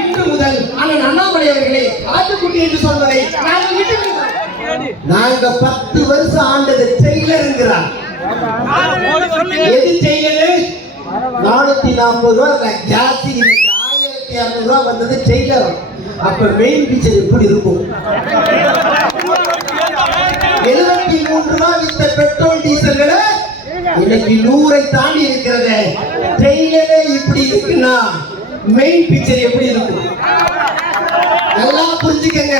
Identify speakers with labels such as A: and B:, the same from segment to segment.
A: இன்று முதல் அண்ணன் அண்ணாமலை அவர்களே ஆட்டுக்குட்டி என்று சொல்வதை நாங்கள் விட்டு
B: நாங்க பத்து வருஷம் ஆண்டது செயலருங்கிறார்
A: எது செய்யலு
B: நானூத்தி நாற்பது ரூபா ஜாஸ்தி ஆயிரத்தி இரநூறு ரூபாய் வந்தது செயலர். அப்ப மெயின் பிக்சர் எப்படி இருக்கும்? எழுபத்தி மூன்று ரூபா வித்த பெட்ரோல் டீசல்களை இன்னைக்கு நூறை தாண்டி இருக்கிறது. டெய்லரே இப்படி இருக்குன்னா மெயின் பிக்சர் எப்படி இருக்கும் நல்லா புரிஞ்சுக்கங்க.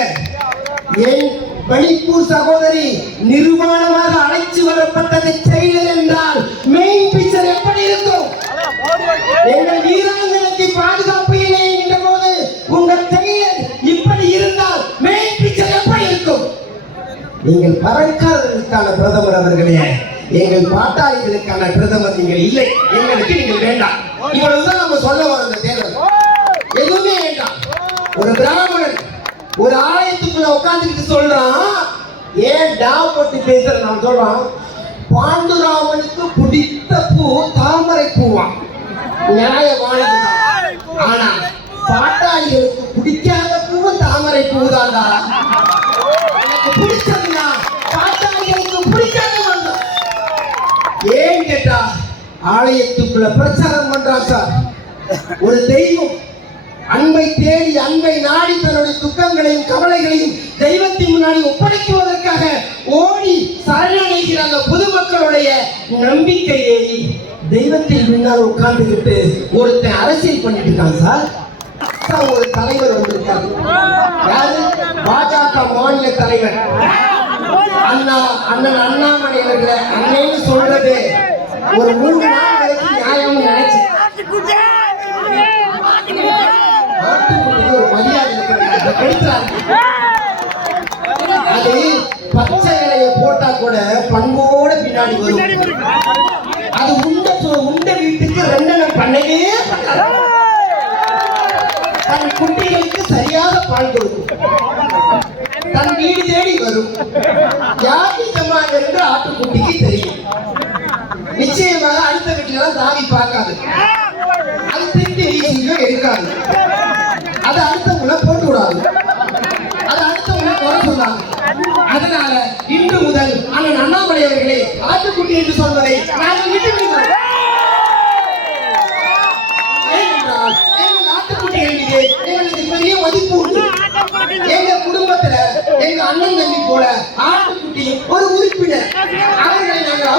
B: என் மணிப்பூர் சகோதரி நிர்வாணமாக அழைச்சு வரப்பட்டது செயலர் என்றால் மெயின் பிக்சர் எப்படி இருக்கும்? எங்கள் வீராங்கனைக்கு பாதுகாப்பு இல்லை போது உங்கள் செயலர் இப்படி இருந்தால் மெயின் பிக்சர் எப்படி இருக்கும்? நீங்கள் பறக்காதவர்களுக்கான பிரதமர் அவர்களே எங்கள் பாட்டாளிகளுக்கான பிரதமர் நீங்கள் இல்லை. எங்களுக்கு நீங்கள் வேண்டாம். இவ்வளவுதான் நம்ம சொல்ல வரோம் இந்த தேர்தல் வேண்டாம் ஒரு பிராமணன் ஒரு ஆலயத்துக்குள்ள உட்காந்துக்கிட்டு சொல்றான் ஏன் டா போட்டு பேசுற நான் சொல்றான் பாண்டுராமனுக்கு பிடித்த பூ தாமரை பூவா? நியாயமானது ஆனா பாட்டாளிகளுக்கு பிடிக்காத பூவும் தாமரை பூதான்டா எனக்கு பிடிச்சதுன்னா பாட்டாளிகளுக்கு பிடிக்காத ஒன்று ஏன் கேட்டா ஆலயத்துக்குள்ள பிரச்சாரம் பண்றான் சார். ஒரு தெய்வம் அன்பை தேடி அன்பை நாடி தன்னுடைய துக்கங்களையும் கவலைகளையும் தெய்வத்தின் முன்னாடி ஒப்படைக்குவதற்காக ஓடி சரணடைகிற அந்த பொதுமக்களுடைய நம்பிக்கையை தெய்வத்தின் முன்னால் உட்கார்ந்துகிட்டு ஒருத்தன் அரசியல் பண்ணிட்டு இருக்கான் சார். ஒரு தலைவர் வந்திருக்காரு. யாரு? பாஜக மாநில தலைவர். அண்ணா அண்ணன் அண்ணாமலை அவர்களை அண்ணேன்னு சொல்றது ஒரு மூணு நாள் வரைக்கும் நியாயம்னு நினைச்சேன் நாட்டுக்குள்ள அது பச்சை இலைய போட்டா கூட பண்போட பின்னாடி வரும் அது உண்ட உண்ட வீட்டுக்கு ரெண்டெண்ணம் பண்ணவே பண்ணாது. தன் குட்டிகளுக்கு சரியாக பால் கொடுக்கும் தன் வீடு தேடி வரும் யார் நிஜமாக என்று ஆட்டுக்குட்டிக்கு தெரியும் நிச்சயமாக அடுத்த வீட்டுல தாவி பார்க்காது அது திருப்பி வீசியோ எடுக்காது அது அடுத்தவங்கள போட்டு விடாது அது அடுத்தவங்கள குறை சொன்னாங்க அதனால இன்று முதல் அண்ணன் அண்ணாமலை அவர்களே ஆட்டுக்குட்டி என்று சொல்வதை நாங்கள் விட்டு விடுகிறோம் எங்களுக்கு பெரிய மதிப்பு உண்டு. எங்க குடும்பத்துல எங்க அண்ணன் தம்பி போல ஆட்டுக்குட்டி ஒரு உறுப்பினர். அவர்களை நாங்கள்